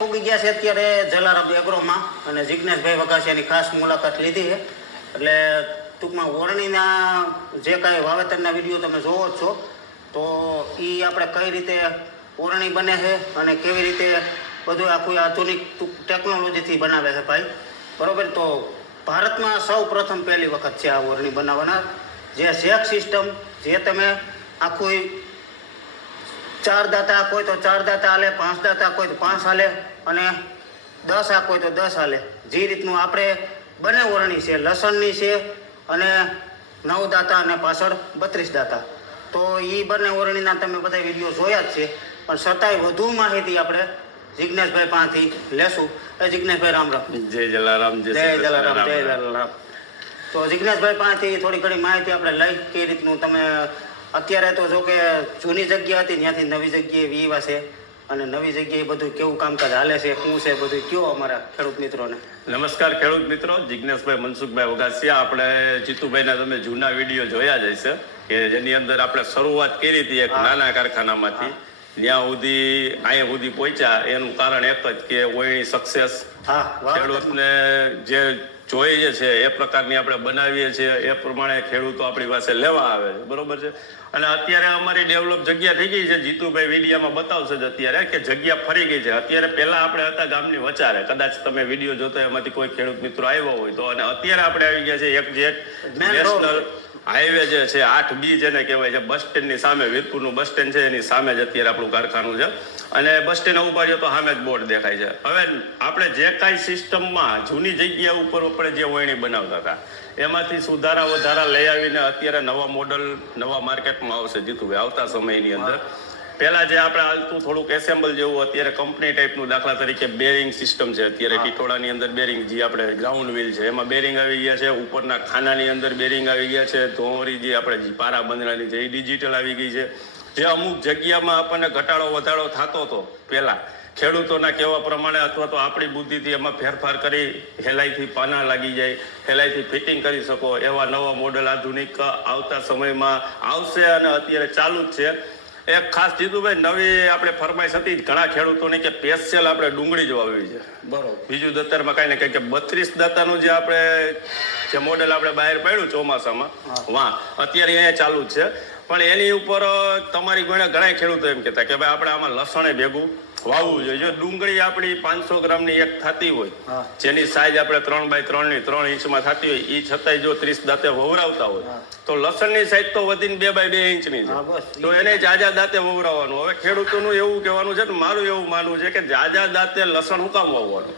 ઉગી ગયા છે અત્યારે જલારામ એગ્રોમાં અને જિજ્ઞેશભાઈ વઘાસિયાની ખાસ મુલાકાત લીધી છે. એટલે ટૂંકમાં વરણીના જે કાંઈ વાવેતરના વીડિયો તમે જોવો છો, તો એ આપણે કઈ રીતે ઓરણી બને છે અને કેવી રીતે બધું આખું આધુનિક ટૂંક ટેકનોલોજીથી બનાવે છે ભાઈ? બરાબર? તો ભારતમાં સૌ પ્રથમ પહેલી વખત છે આ ઓરણી બનાવવાના. જે શેક સિસ્ટમ, જે તમે આખું ચાર દાતા કોઈ તો ચાર દાતા હાલે પાંચ દાતા કોઈ તો પાંચ હાલે અને દસ આ કોઈ તો દસ હાલે. જે રીતનું આપણે બંને ઓરણી છે લસણની છે અને નવ દાતા અને પાછળ બત્રીસ દાતા તો એ બંને ઓરણીના તમે બધા વીડિયો જોયા જ છે પણ છતાંય વધુ માહિતી આપણે જિજ્ઞેશભાઈ પાસેથી લેશું. એ જિજ્ઞેશભાઈ રામ રામ. જય જલારામ જય જલારામ રામ જય જલારામ. તો જિજ્ઞેશભાઈ પાસેથી થોડી ઘણી માહિતી આપણે લઈ કઈ રીતનું તમે અત્યારે તો જો કે જૂની જગ્યા હતી ત્યાંથી નવી જગ્યાએ વીવા છે. અને નવી જગ્યાએ બધું કેવું કામકાજ હાલે છે શું છે બધું કયો અમારા ખેડૂત મિત્રોને? નમસ્કાર ખેડૂત મિત્રો જિજ્ઞેશભાઈ મનસુખભાઈ વઘાસિયા આપણે જીતુભાઈના તમે જૂના વીડિયો જોયા જ હશે કે જેની અંદર આપણે શરૂઆત કરી હતી એક નાના કારખાનામાંથી. ત્યાં સુધી અહીંયા સુધી પહોંચ્યા એનું કારણ એક જ કે ઓયણી સક્સેસ. ખેડૂતને જે જોઈએ છે એ પ્રકારની આપણે બનાવીએ છીએ એ પ્રમાણે ખેડૂતો આપણી પાસે લેવા આવે છે. બરોબર છે? અને અત્યારે અમારી ડેવલપ જગ્યા થઈ ગઈ છે જીતુભાઈ વિડીયામાં બતાવશે જ અત્યારે કે જગ્યા ફરી ગઈ છે. અત્યારે પહેલાં આપણે હતા ગામની વચારે. કદાચ તમે વીડિયો જોતો એમાંથી કોઈ ખેડૂત મિત્રો આવ્યો હોય તો. અને અત્યારે આપણે આવી ગયા છે એક જે નેશનલ હાઈવે જે છે, આઠ બી જેને કહેવાય છે, બસ સ્ટેન્ડની સામે, વીરપુરનું બસ સ્ટેન્ડ છે, એની સામે જ અત્યારે આપણું કારખાનું છે. અને બસ સ્ટેન્ડ ઊભા રહ્યો તો સામે જ બોર્ડ દેખાય છે. હવે આપણે જે કાંઈ સિસ્ટમમાં જૂની જગ્યા ઉપર આપણે જે વહેણી બનાવતા હતા, એમાંથી સુધારા વધારા લઈ આવીને અત્યારે નવા મોડલ, નવા માર્કેટમાં આવશે જીતુભાઈ, આવતા સમયની અંદર. પહેલા જે આપણે હાલતું થોડુંક એસેમ્બલ જેવું અત્યારે કંપની ટાઈપનું દાખલા તરીકે બેરિંગ સિસ્ટમ છે. અત્યારે ટીટોળાની અંદર બેરિંગ જે આપણે ગ્રાઉન્ડ વ્હીલ છે એમાં બેરિંગ આવી ગયા છે ઉપરના ખાનાની અંદર બેરિંગ આવી ગયા છે ધોરી જે આપણે જે પારા બંદરાની છે એ ડિજિટલ આવી ગઈ છે. જે અમુક જગ્યામાં આપણને ઘટાડો વધારો થતો હતો પહેલાં ખેડૂતોના કહેવા પ્રમાણે અથવા તો આપણી બુદ્ધિથી એમાં ફેરફાર કરી હેલાઈથી પાના લાગી જાય હેલાઈથી ફિટિંગ કરી શકો એવા નવા મોડલ આધુનિક આવતા સમયમાં આવશે અને અત્યારે ચાલુ જ છે. એક ખાસ જીતુભાઈ નવી આપણે ફરમાઈશ હતી ઘણા ખેડૂતોની કે સ્પેશિયલ આપણે ડુંગળી જ વાવવી છે. બરોબર. બીજું દત્તરમાં કાંઈ નહીં કે બત્રીસ દાતાનું જે આપણે જે મોડેલ આપણે બહાર પાડ્યું ચોમાસામાં વાહ અત્યારે અહીંયા ચાલુ જ છે. પણ એની ઉપર તમારી ઘણા ઘણા ખેડૂતો એમ કહેતા કે ભાઈ આપણે આમાં લસણે ભેગું વાવવું જોઈએ. જો ડુંગળી આપણી પાંચસો ગ્રામની એક થતી હોય જેની સાઈઝ આપણે ત્રણ બાય ત્રણની ત્રણ ઇંચમાં થતી હોય એ છતાંય જો ત્રીસ દાંતે વવરાવતા હોય તો લસણની સાઈઝ તો વધીને બે બાય બે ઇંચની ની છે તો એને જાજા દાંતે વવરાવવાનું હવે ખેડૂતોનું એવું કહેવાનું છે ને મારું એવું માનવું છે કે જાજા દાંતે લસણ હું કામ વાવવાનું?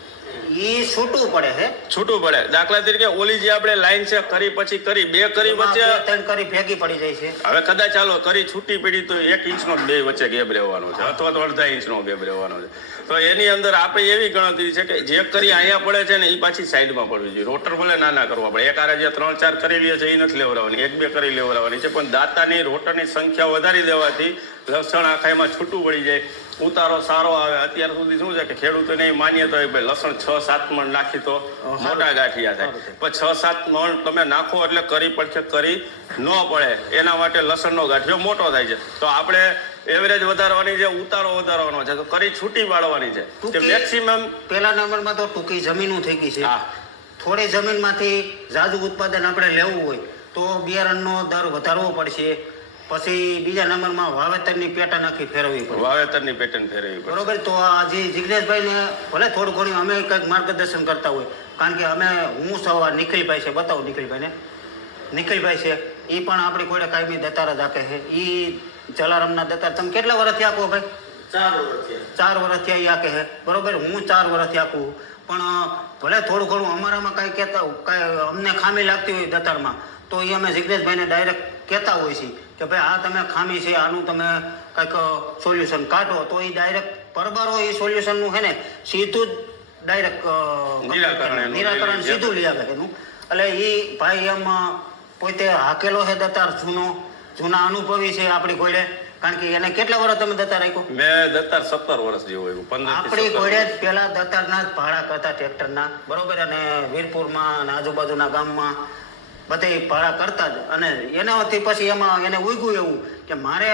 ઈ છૂટું પડે છે છૂટું પડે. દાખલા તરીકે ઓલી જે આપણે લાઈન છે કરી પછી કરી બે કરી વચ્ચે ત્રણ કરી ભેગી પડી જાય છે. હવે કદાચ ચાલો કરી છૂટી પડી તો એક ઇંચનો બે વચ્ચે ગેપ રહેવાનો છે અથવા તો અડધા ઇંચનો ગેપ રહેવાનો છે. તો એની અંદર આપણે એવી ગણતરી છે કે જે કરી અહીંયા પડે છે ને એ પાછી સાઈડમાં પડવી જોઈએ. રોટર ભલે નાના કરવા પડે. એક આરે જે ત્રણ ચાર કરી લે છે એ નથી લેવડાવવાની. એક બે કરી લેવડાવવાની છે પણ દાતાની રોટરની સંખ્યા વધારી દેવાથી લસણ આખાઈમાં છૂટું પડી જાય. ઉતારો સારો આવે. અત્યાર સુધી શું છે કે ખેડૂતોને એ માન્યતા તો ભાઈ લસણ છ સાત મણ નાખી તો મોટા ગાંઠિયા થાય. પણ છ સાત મણ તમે નાખો એટલે કરી પડશે કરી ન પડે. એના માટે લસણનો ગાંઠિયો મોટો થાય છે. તો આપણે એવરેજ વધારવાની છે ઉતારો વધારવાનો છે. તો કરી છૂટી પાડવાની છે. કે મેક્સિમમ પહેલા નંબરમાં તો ટૂંકી જમીનું થઈ ગઈ છે. થોડી જમીનમાંથી ઝાઝુ ઉત્પાદન આપણે લેવું હોય તો બિયારણનો દર વધારવો પડશે. પછી બીજા નંબરમાં વાવેતરની પેટર્ન આખી ફેરવવી પડે. વાવેતરની પેટર્ન ફેરવવી પડે. બરોબર? તો આ જે જિજ્ઞેશભાઈને ભલે થોડું ઘણું અમે કંઈક માર્ગદર્શન કરતા હોય કારણ કે અમે હું સવાર નિખિલભાઈ છે બતાવો નિખિલભાઈને. નિખિલભાઈ છે એ પણ આપણી કોઈ કાયમી દતાર જ આપે છે. એ જલારામના દતાર. તમે કેટલા વર્ષથી આપો ભાઈ? ચાર વર્ષથી ચાર વર્ષથી એ આકે છે. બરોબર? હું ચાર વર્ષથી આખું પણ ભલે થોડું ઘણું અમારામાં કાંઈ કહેતા કાંઈ અમને ખામી લાગતી હોય દતારમાં તો એ અમે જિગ્નેશભાઈને ડાયરેક્ટ કહેતા હોય છીએ. કે ભાઈ આ તમે ખામી છે આનું તમે કંઈક સોલ્યુશન કાઢો. તો એ ડાયરેક્ટ પરબારો એ સોલ્યુશનનું છે ને સીધું જ ડાયરેક્ટ નિરાકરણ નિરાકરણ સીધું લઈ આવે એનું. એટલે એ ભાઈ એમ પોતે હાકેલો છે દત્તાર જૂનો જૂના અનુભવી છે આપણી ઘોડે. કારણ કે એને કેટલા વર્ષ તમે દત્તા રાખ્યો મેં દત્તાર સત્તર વર્ષ જેવું આપણી ઘોડે જ પેલા દત્તારના જ ભાડા કરતા ટ્રેક્ટરના બરોબર? અને વીરપુરમાં અને આજુબાજુના ગામમાં બધે ભાડા કરતા જ. અને એનાથી પછી એમાં એને ઉગ્યું એવું કે મારે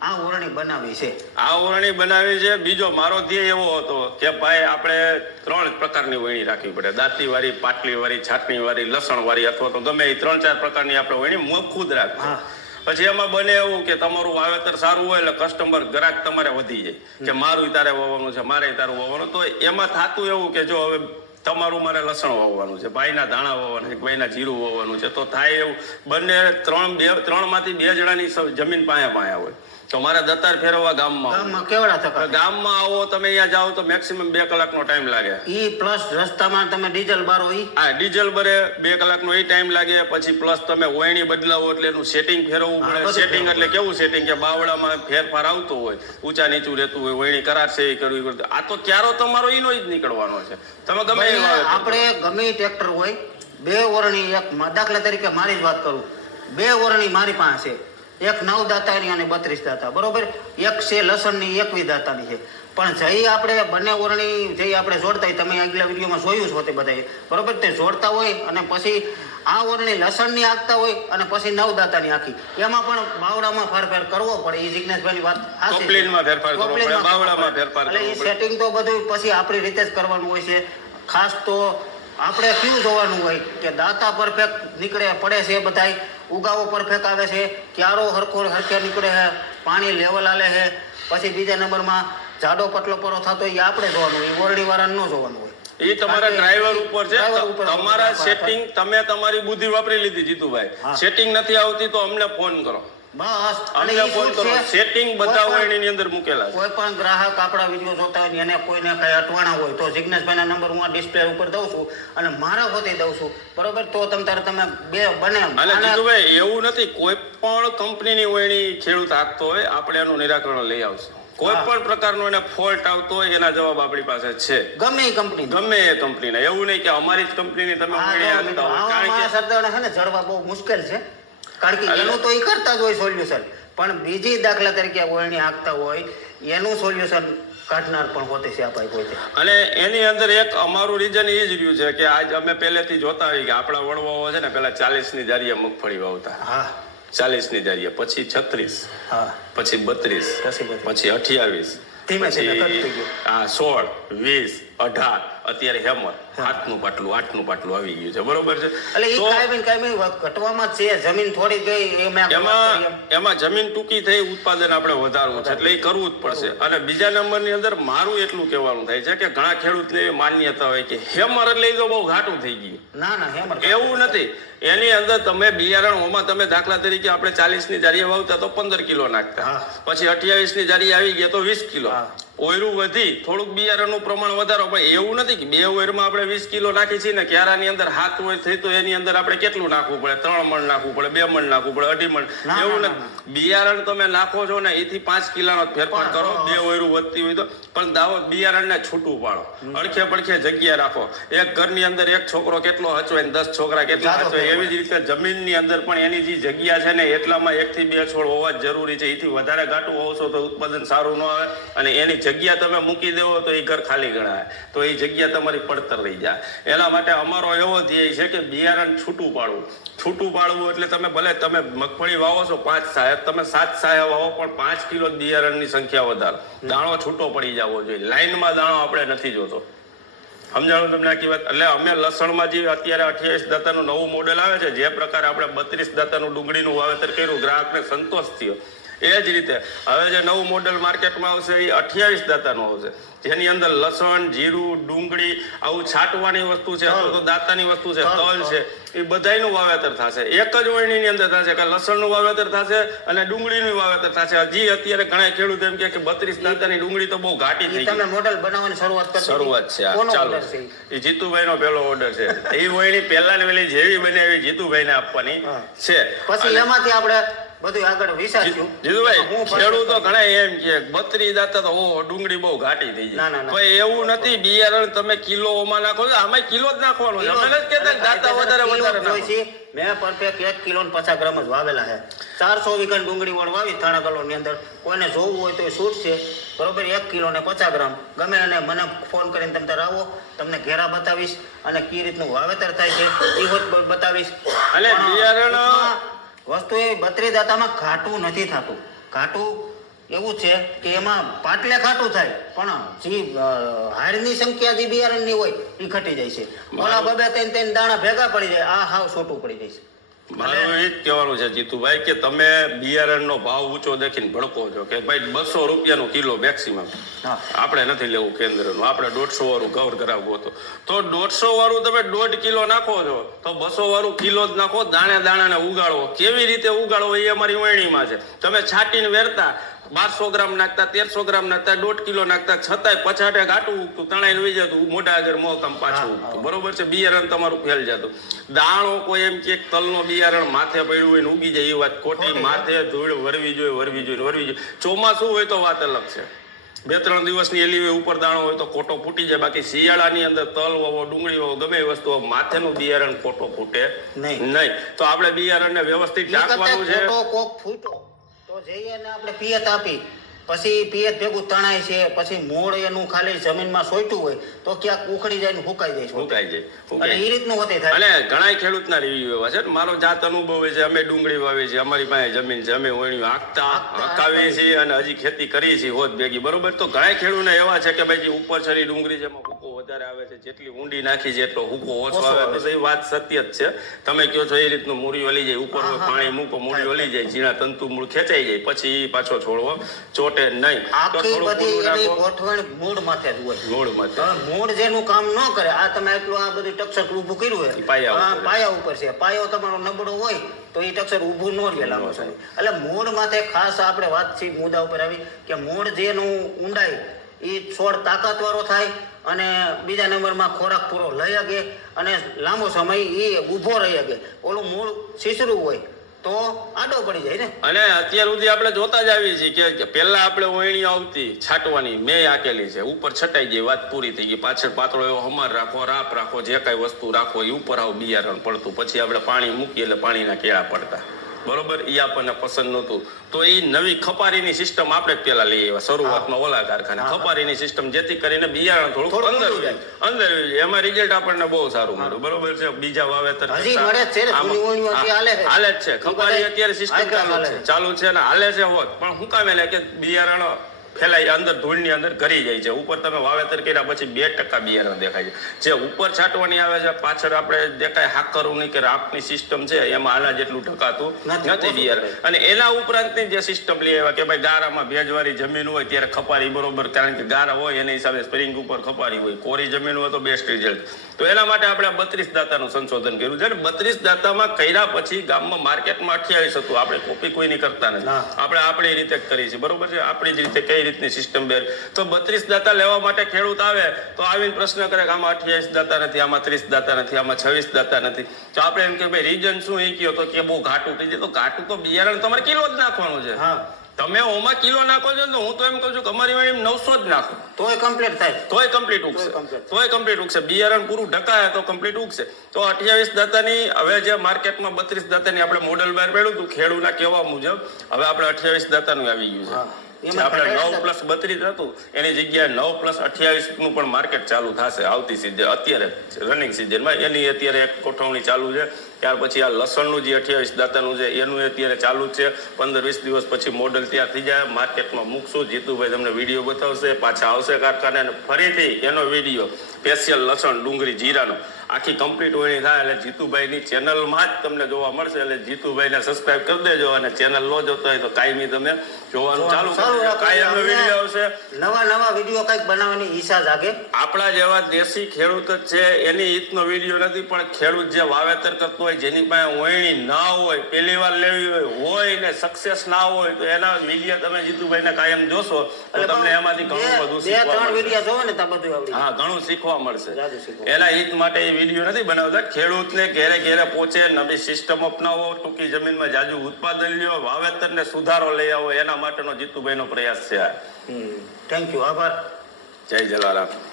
આ ઓરણી બનાવી છે. આ ઓરણી બનાવી છે. બીજો મારો ધ્યેય એવો હતો કે ભાઈ આપણે ત્રણ પ્રકારની વણી રાખવી પડે. દાંતી વાળી પાટલી વાળી છાટણી વાળી લસણ વાળી અથવા તો ગમે એ ત્રણ ચાર પ્રકારની આપણે વણી મ- ખુદ રાખવી હા. પછી એમાં બને એવું કે તમારું વાવેતર સારું હોય એટલે કસ્ટમર ગ્રાહક તમારે વધી જાય. કે મારું તારે વાવવાનું છે મારે તારું વાવવાનું તો એમાં થતું એવું કે જો હવે તમારું મારે લસણ વાવવાનું છે ભાઈના ધાણા વાવવાનું છે ભાઈના જીરું વાવવાનું છે. તો થાય એવું બંને ત્રણ બે ત્રણમાંથી બે જણાની જમીન પાયા પાયા હોય. તો મારે દતાર ફેરવવા ગામમાં. ગામમાં કેવડા થકા? ગામમાં આવો તમે અહીંયા જાઓ તો મેક્સિમમ બે કલાકનો ટાઈમ લાગે. ઈ પ્લસ રસ્તામાં તમે ડીઝલ બારો ઈ? આ ડીઝલ ભરે બે કલાકનો એ ટાઈમ લાગે પછી પ્લસ તમે ઓયણી બદલાવો એટલે એનું સેટિંગ ફેરવવું હા, પડે. સેટિંગ એટલે કેવું સેટિંગ કે બાવળામાં ફેરફાર આવતો હોય ઊંચા નીચું રહેતું હોય ઓયણી કરાશે એ કરવી પડે. આ તો ક્યારો તમારો ઈનો જ નીકળવાનો છે. તમે ગમે. આપણે ગમે ઈ ટ્રેક્ટર હોય બે ઓરણી એક દાખલા તરીકે મારી જ વાત કરું. બે ઓરણી મારી પાસે એક નવ દાતાની અને બત્રીસ દાતા બરોબર? એક છે લસણની એકવી દાતાની છે. પણ જઈ આપણે બંને ઓરણી જઈ આપણે જોડતા હોય તમે આગલા વિડીયોમાં જોયું છો તે બધાએ. બરોબર? તે જોડતા હોય અને પછી આ ઓરણી લસણની આખતા હોય અને પછી નવ દાતાની આખી એમાં પણ બાવડામાં ફેરફાર કરવો પડે એ જિજ્ઞેશભાઈની વાત સાચી ફેરફાર કરવો પડે, બાવડામાં ફેરફાર એટલે એ સેટિંગ તો બધું પછી આપણી રીતે જ કરવાનું હોય છે. ખાસ તો આપણે કયું જોવાનું હોય કે દાતા પરફેક્ટ નીકળે પડે છે બધાય. ઉગાવો પરફેક્ટ આવે છે ક્યારો હરખો હરખે નીકળે છે પાણી લેવલ આલે છે. પછી બીજા નંબરમાં જાડો પટલો પરો થતો એ આપણે જોવાનું હોય ઓરડી વાળાને ન જોવાનું હોય. એ તમારા ડ્રાઈવર ઉપર છે. તમારા સેટિંગ તમે તમારી બુદ્ધિ વાપરી લીધી જીતુભાઈ. સેટિંગ નથી આવતી તો અમને ફોન કરો. બસ. અને ફોન શું છે? સેટિંગ બધા પણ- અંદર મૂકેલા કોઈ પણ ગ્રાહક આપણા વીડિયો જોતા હોય એને કોઈને કઈ અટવાણા હોય તો જિજ્ઞેશભાઈના નંબર હું આ ડિસ્પ્લે ઉપર દઉં છું અને મારા પોતે દઉં છું. બરોબર? તો તમ તારે તમે બે બને જીતુભાઈ એવું નથી. કોઈ પણ કંપનીની વયણી ખેડૂત આપતો હોય આપણે એનું નિરાકરણ લઈ આવશું. કોઈ પણ પ્રકારનો એને ફોલ્ટ આવતો હોય એના જવાબ આપણી પાસે છે. ગમે એ કંપની ગમે એ કંપનીને. એવું નહીં કે અમારી જ કંપનીની તમે કારણ કે છે ને બહુ મુશ્કેલ છે. કારણ કે એનું તો એ કરતા જ હોય સોલ્યુશન પણ બીજી દાખલા તરીકે ઓળણી હાંકતા હોય એનું સોલ્યુશન કાઢનાર પણ પોતે છે આ કોઈ અને એની અંદર એક અમારું રીઝન એ જ રહ્યું છે કે આજ અમે પહેલેથી જોતા હોઈએ કે આપણા વડવાઓ છે ને પેલા ચાલીસની જારીએ મગફળી વાવતા. હા. ચાલીસની જારીએ પછી છત્રીસ હા. પછી બત્રીસ પછી અઠ્યાવીસ પછી ઘટતું સોળ વીસ અઢાર અત્યારે હેમર આઠનું પાટલું આઠનું પાટલું આવી ગયું છે. બરોબર છે? એટલે એ કાયમી બી ઘટવામાં છે. જમીન થોડી ગઈ એમાં એમાં જમીન ટૂંકી થઈ ઉત્પાદન આપણે વધારવું છે. એટલે એ કરવું જ પડશે. અને બીજા નંબરની અંદર મારું એટલું કહેવાનું થાય છે કે ઘણા ખેડૂતને માન્યતા હોય કે હેમર એટલે તો બહુ ઘાટું થઈ ગયું. ના ના હેમર એવું નથી. એની અંદર તમે બિયારણ ઓમાં તમે દાખલા તરીકે આપણે ચાલીસની જારી વાવતા તો પંદર કિલો નાખતા. પછી અઠ્યાવીસની જારી આવી ગયા તો વીસ કિલો. ઓયરું વધી થોડુંક બિયારણનું પ્રમાણ વધારો. પણ એવું નથી કે બે ઓયરમાં આપણે વીસ કિલો નાખી છીએ ને ક્યારાની અંદર હાથ હોય થઈ તો એની અંદર આપણે કેટલું નાખવું પડે? ત્રણ મણ નાખવું પડે બે મણ નાખવું પડે અઢી મણ. એવું ને બિયારણ તમે નાખો છો ને એથી પાંચ કિલોનો ફેરફાર કરો બે ઓયરું વધતી હોય તો. પણ દાવો બિયારણને છૂટું પાડો. અડખે પડખે જગ્યા રાખો. એક ઘરની અંદર એક છોકરો કેટલો હચવાય ને દસ છોકરા કેટલા હચવાય એવી જ રીતે જમીનની અંદર પણ એની જે જગ્યા છે ને એટલામાં એક થી બે છોડ હોવા જ જરૂરી છે. એથી વધારે ઘાટું હોવશો તો ઉત્પાદન સારું ન આવે. અને એની જગ્યા તમે મૂકી દેવો તો એ ઘર ખાલી ગણાય. તો એ જગ્યા તમારી પડતર રહી જાય. એના માટે અમારો એવો ધ્યેય છે કે બિયારણ છૂટું પાડવું. છૂટું પાડવું એટલે તમે ભલે તમે મગફળી વાવો છો, પાંચ સાહેબ, તમે સાત સાહેબ વાવો પણ પાંચ કિલો બિયારણની સંખ્યા વધારો. દાણો છૂટો પડી જવો જોઈએ. લાઈનમાં દાણો આપણે નથી જોતો. સમજાણું તમને આખી વાત? એટલે અમે લસણમાં જે અત્યારે અઠ્યાવીસ દાતાનું નવું મોડેલ આવે છે, જે પ્રકારે આપણે બત્રીસ દાતાનું ડુંગળીનું વાવેતર કર્યું, ગ્રાહકને સંતોષ થયો. એ જ રીતે. હવે જે નવું મોડલ માર્કેટમાં આવશે એ અઠ્યાવીસ દાતાનું આવશે. જેની અંદર લસણ જીરું ડુંગળી આવું છાંટવાની વસ્તુ છે તો દાતાની વસ્તુ છે તલ, છે એ બધાનું વાવેતર થશે. એક જ વળણીની અંદર થશે કે લસણનું વાવેતર થશે અને ડુંગળીનું વાવેતર થશે. હજી અત્યારે ઘણા ખેડૂત એમ કે બત્રીસ દાતાની ડુંગળી તો બહુ ઘાટી થઈ તમે મોડલ બનાવવાની શરૂઆત શરૂઆત છે ચાલુ? એ જીતુભાઈ નો પહેલો ઓર્ડર છે. એ વયણી પહેલા ને વેલી જેવી બને એવી જીતુભાઈ ને આપવાની છે. પછી એમાંથી આપણે બધું આગળ વિચાર્યું જીતુભાઈ ખેડૂતો ઘણા એમ કે બત્રી દાતા તો ડુંગળી બહુ ઘાટી થઈ ના, ના, જાય પણ એવું નથી બિયારણ તમે કિલોમાં નાખો છો. આમાં કિલો જ નાખવાનો છે. અમે નથી કહેતા દાતા વધારે વધારે નાખો. છે. મેં પરફેક્ટ એક કિલો ને પચાસ ગ્રામ જ વાવેલા છે. ચારસો વીઘા ડુંગળી વણ વાવી થાણા કલોની અંદર. કોઈને જોવું હોય તો એ છૂટ છે બરોબર એક કિલો ને પચાસ ગ્રામ. ગમે અને મને ફોન કરીને તમે તાર આવો તમને ઘેરા બતાવીશ અને કઈ રીતનું વાવેતર થાય છે એ બતાવીશ. અને બિયારણ- વસ્તુ એ બત્રી દાતામાં ઘાટું નથી થતું. ઘાટું એવું છે કે એમાં પાટલે ખાટું થાય પણ જે હારની હાડની સંખ્યા જે બિયારણની હોય એ ઘટી જાય છે. ઓલા બબે ત્રણ ત્રણ દાણા ભેગા પડી જાય આ હાવ છોટું પડી જાય છે. મારું એ જ કહેવાનું છે જીતુભાઈ કે તમે બિયારણનો ભાવ ઊંચો દેખીને ભડકો છો કે ભાઈ બસો રૂપિયાનો કિલો મેક્સિમમ આપણે નથી લેવું કેન્દ્રનું. આપણે દોઢસો વાળું કવર કરાવવું હતું. તો દોઢસો વાળું તમે દોઢ કિલો નાખો છો તો બસો વાળું કિલો જ નાખો દાણે દાણાને ઉગાડો. કેવી રીતે ઉગાડો એ અમારી વહેણીમાં છે. તમે છાંટીને વેરતા બારસો ગ્રામ નાખતા તેરસો ગ્રામ નાખતા દોઢ કિલો નાખતા છતાંય પછાટે ઘાટું ઉગતું તણાઈને વહી જતું મોઢા આગળ મોકમ પાછું ઉગતું. બરોબર છે? બિયારણ તમારું ફેલ જતું. દાણો કોઈ એમ કે તલનો બિયારણ માથે પડ્યું હોય ને ઉગી જાય એ વાત ખોટી. માથે ધૂળ વરવી જોઈએ વરવી જોઈએ વરવી જોઈએ. ચોમાસું હોય તો વાત અલગ છે. બે ત્રણ દિવસની એલી હોય ઉપર દાણો હોય તો ખોટો ફૂટી જાય. બાકી શિયાળાની અંદર તલ હોવો ડુંગળી હોવો ગમે વસ્તુ માથેનું બિયારણ ખોટો ફૂટે નહીં. નહીં. તો આપણે બિયારણને વ્યવસ્થિત ઢાંકવાનું છે. ફૂટો. તો જઈએ ને આપણે પિયત આપી. પછી પિયત ભેગું તણાય છે પછી મૂળ એનું ખાલી જમીનમાં સોયટું હોય તો ક્યાંક ઉખડી જાય ને ફૂકાઈ જાય ફૂકાઈ જાય અને એ રીતનું હોતે થાય. અને ઘણા ખેડૂતના રિવ્યુ એવા છે ને, મારો જાત અનુભવ છે અમે ડુંગળી વાવી છે અમારી પાસે જમીન છે અમે ઓણ્યું હાંકતા હકાવીએ છીએ અને હજી ખેતી કરીએ છીએ હોત ભેગી. બરોબર? તો ઘણા ખેડૂતને એવા છે કે ભાઈ ઉપર છરી ડુંગળી જેમાં હુકો વધારે આવે છે જેટલી ઊંડી નાખી છે એટલો હુકો ઓછો આવે. તો એ વાત સત્ય જ છે. તમે કહો છો એ રીતનું મૂળી વળી જાય ઉપર પાણી મૂકો મૂળી વળી જાય ઝીણા તંતુ મૂળ ખેંચાઈ જાય પછી પાછો છોડવો. ચોટે નહીં. તો આખી બધી એની ગોઠવણ મૂળ માથે જ હોય. મૂળ માથે. મૂળ જેનું કામ ન કરે આ તમે એટલું આ બધું ટક્ષર ઊભું કર્યું હોય. પાયા પાયા ઉપર છે. પાયો તમારો નબળો હોય તો એ ટક્ષર ઊભું ન રહે લાંબો સમય. એટલે મૂળ માથે ખાસ આપણે વાતચીત મુદ્દા ઉપર આવી કે મૂળ જેનું ઊંડાઈ એ છોડ તાકાતવાળો થાય અને બીજા નંબરમાં ખોરાક પૂરો લઈ શકે અને લાંબો સમય એ ઊભો રહી શકે. ઓલું મૂળ છીછરું હોય તો આડો પડી જાય ને. અને અત્યાર સુધી આપણે જોતા જ આવીએ છીએ કે- કે પહેલા આપણે ઓયણી આવતી, છાંટવાની, મેં આકેલી છે. ઉપર છટાઈ ગઈ, વાત પૂરી થઈ ગઈ. પાછળ પાતળો એવો હમાર રાખો, રાપ રાખો, જે કાંઈ વસ્તુ રાખો એ ઉપર આવ બિયારણ પડતું. પછી આપણે પાણી મૂકીએ એટલે પાણીના કેળા પડતા. બરોબર? એ આપણને પસંદ નહોતું. તો એ નવી ખપારીની સિસ્ટમ આપણે પેલા લઈ આવ્યા શરૂઆતમાં ઓલા કારખાને. ખપારીની સિસ્ટમ જેથી કરીને બિયારણ થોડું અંદર અંદર એમાં રિઝલ્ટ આપણને બહુ સારું મળ્યું. બરોબર છે? બીજા વાવેતર હાલે જ છે. ખપારી અત્યારે સિસ્ટમ ચાલુ છે. ચાલુ છે ને? હાલે છે હોત. પણ હું કામે કે બિયારણ ફેલાય અંદર ધૂળની અંદર ઘરી જાય છે. ઉપર તમે વાવેતર કર્યા પછી બે ટકા બિયારણ દેખાય છે. જે ઉપર છાંટવાની આવે છે પાછળ આપણે દેખાય હાકરોની કે રાપની સિસ્ટમ છે એમાં આના જેટલું ટકાતું નથી, બિયારણ. અને એના ઉપરાંતની જે સિસ્ટમ લઈ આવ્યા કે ભાઈ ગારામાં ભેજવાળી જમીન હોય ત્યારે ખપારી બરોબર કારણ કે ગારા હોય એના હિસાબે સ્પ્રિંગ ઉપર ખપારી હોય. કોરી જમીન હોય તો બેસ્ટ રિઝલ્ટ તો એના માટે આપણે બત્રીસ દાતાનું સંશોધન કર્યું છે. અને બત્રીસ દાતામાં કર્યા પછી ગામમાં માર્કેટમાં અઠ્યાવીસ હતું. આપણે કોપી કોઈની કરતા નથી. આપણે આપણી રીતે જ કરીએ છીએ. બરોબર છે? આપણી જ રીતે કઈ રીતની સિસ્ટમ બેર તો બત્રીસ દાતા લેવા માટે ખેડૂત આવે તો આવીને પ્રશ્ન કરે કે આમાં અઠ્યાવીસ દાતા નથી આમાં ત્રીસ દાતા નથી આમાં છવ્વીસ દાતા નથી. તો આપણે એમ કે ભાઈ રીઝન શું એ કયો તો કે બહુ ઘાટું થઈ જાય. તો ઘાટું તો બિયારણ તમારે કિલો જ નાખવાનું છે. હા. તમે ઓમાં કિલો નાખો છો તો હું તો એમ કહું છું કે અમારી વાળી નવસો જ નાખો. તોય કમ્પ્લીટ થાય. તોય કમ્પ્લીટ ઉગશે. તોય કમ્પ્લીટ ઉગશે. બિયારણ પૂરું ઢકાય તો કમ્પ્લીટ ઉગશે. તો અઠ્યાવીસ દાતાની હવે જે માર્કેટમાં બત્રીસ દાતાની આપણે મોડલ બહાર પડ્યું હતું ખેડૂના કહેવા મુજબ હવે આપણે અઠ્યાવીસ દાતાનું આવી ગયું છે. આપણે નવ પ્લસ બત્રીસ હતું એની જગ્યાએ નવ પ્લસ અઠ્યાવીસનું પણ માર્કેટ ચાલુ થશે આવતી સીઝન અત્યારે રનિંગ સિઝનમાં એની અત્યારે એક ગોઠવણી ચાલુ છે. ત્યાર પછી આ લસણનું જે અઠ્યાવીસ દાતાનું છે એનું અત્યારે ચાલુ જ છે. પંદર વીસ દિવસ પછી મોડલ તૈયાર થઈ જાય. માર્કેટમાં મૂકશું. જીતુભાઈ તમને વીડિયો બતાવશે. પાછા આવશે કારખાને ફરીથી એનો વીડિયો સ્પેશિયલ લસણ ડુંગળી જીરાનો. આખી કમ્પ્લીટ વણી થાય એટલે જીતુભાઈની ચેનલમાં જ તમને જોવા મળશે. એટલે જીતુભાઈને સબસ્ક્રાઇબ કરી દેજો અને ચેનલ નો જોતો હોય તો કાયમી તમે જોવાનું ચાલુ કરજો. વીડિયો આવશે. નવા નવા વીડિયો કંઈક બનાવવાની ઈચ્છા જાગે. આપણા જેવા દેશી ખેડૂત જ છે એની હિતનો વીડિયો નથી પણ ખેડૂત જે વાવેતર કરતો હોય જેની પાસે વહેણી ના હોય પહેલી વાર લેવી હોય હોય ને સક્સેસ ના હોય તો એના વીડિયો તમે જીતુભાઈને કાયમ જોશો તો તમને એમાંથી ઘણું બધું શીખવા મળશે. હા ઘણું શીખવા મળશે. એના હિત માટે વીડિયો નથી બનાવતા. ખેડૂતને ઘેરે ઘેરે પહોંચે નવી સિસ્ટમ અપનાવો ટૂંકી જમીનમાં જાજુ ઉત્પાદન લ્યો વાવેતરને સુધારો લઈ આવો. એના માટેનો જીતુભાઈનો પ્રયાસ છે આ. થેન્ક યુ આભાર. જય જલારામ.